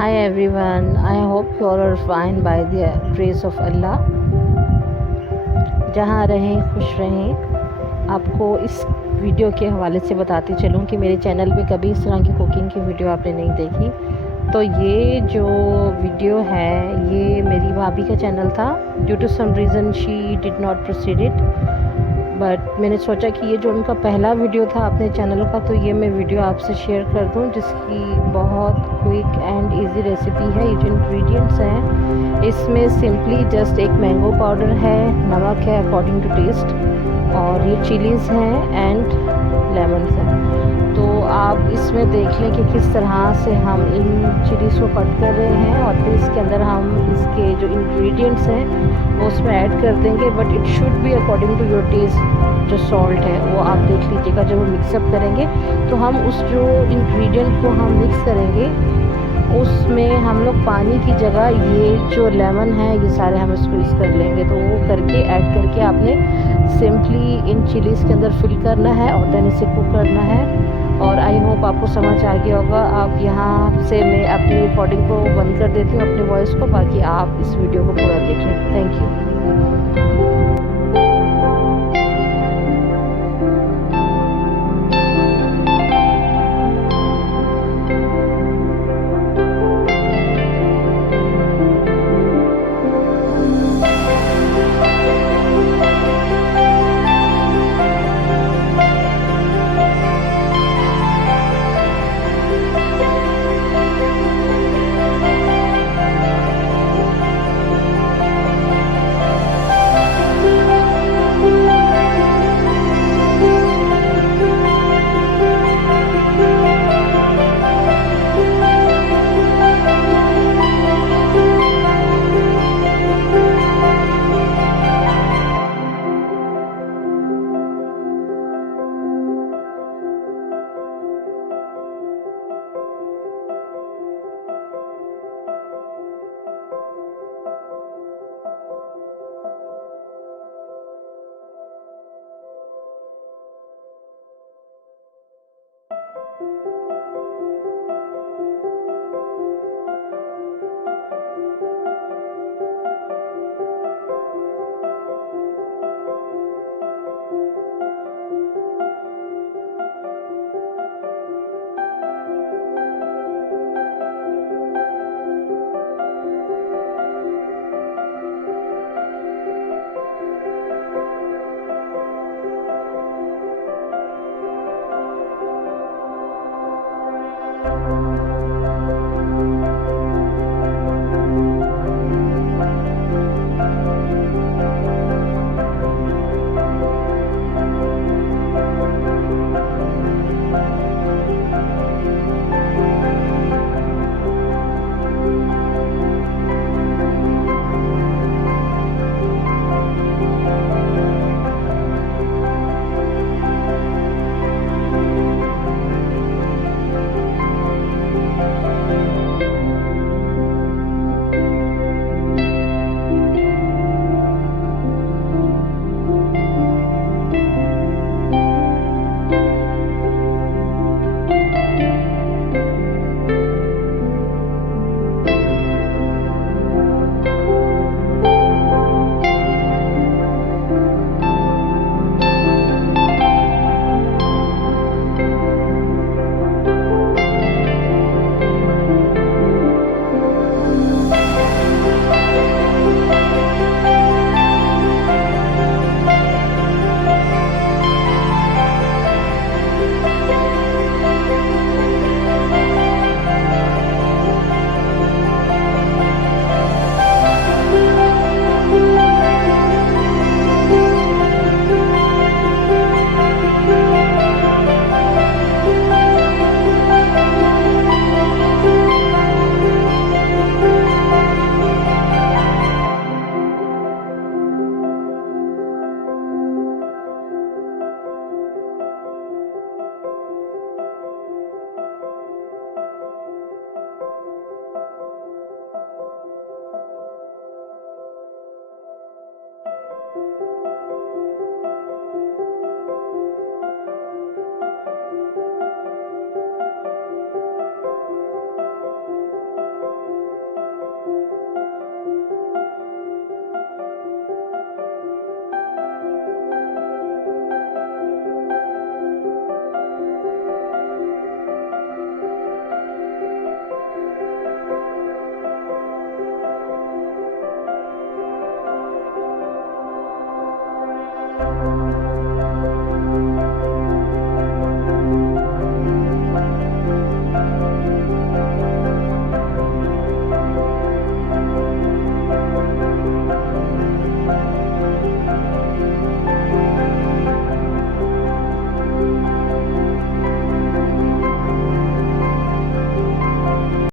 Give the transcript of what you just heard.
Hi everyone, I hope you all are fine by the grace of Allah। जहाँ रहें खुश रहें। आपको इस वीडियो के हवाले से बताती चलूँ कि मेरे चैनल पे कभी इस तरह की कुकिंग की वीडियो आपने नहीं देखी। तो ये जो वीडियो है ये मेरी भाभी का चैनल था। Due to some reason she did not proceed it, but मैंने सोचा कि ये जो उनका पहला वीडियो था अपने चैनल का, तो ये मैं वीडियो आपसे शेयर कर दूं, जिसकी बहुत क्विक एंड इजी रेसिपी है। ये जो इंग्रेडिएंट्स हैं इसमें सिंपली जस्ट एक मैंगो पाउडर है, नमक है अकॉर्डिंग टू टेस्ट, और ये चिलीज़ हैं एंड लेमन्स हैं। तो आप इसमें देख लें कि किस तरह से हम इन चिलीज़ को कट कर रहे हैं, और फिर इसके अंदर हम इसके जो इंग्रेडिएंट्स हैं वो उसमें ऐड कर देंगे। But it should be according to your taste. जो सॉल्ट है वो आप देख लीजिएगा। जब वो मिक्सअप करेंगे तो हम उस जो इंग्रेडिएंट को हम मिक्स करेंगे उसमें हम लोग पानी की जगह ये जो लेमन है ये सारे हम स्क्वीज़ कर लेंगे। तो वो करके ऐड करके आपने सिंपली इन चिलीज़ के अंदर फिल करना है और देन इसे कुक करना है। और आई होप आपको समझ आ गया होगा। आप यहाँ से मैं अपनी रिकॉर्डिंग को बंद कर देती हूँ, अपनी वॉइस को, बाकी आप इस वीडियो को पूरा देख लें। Thank you.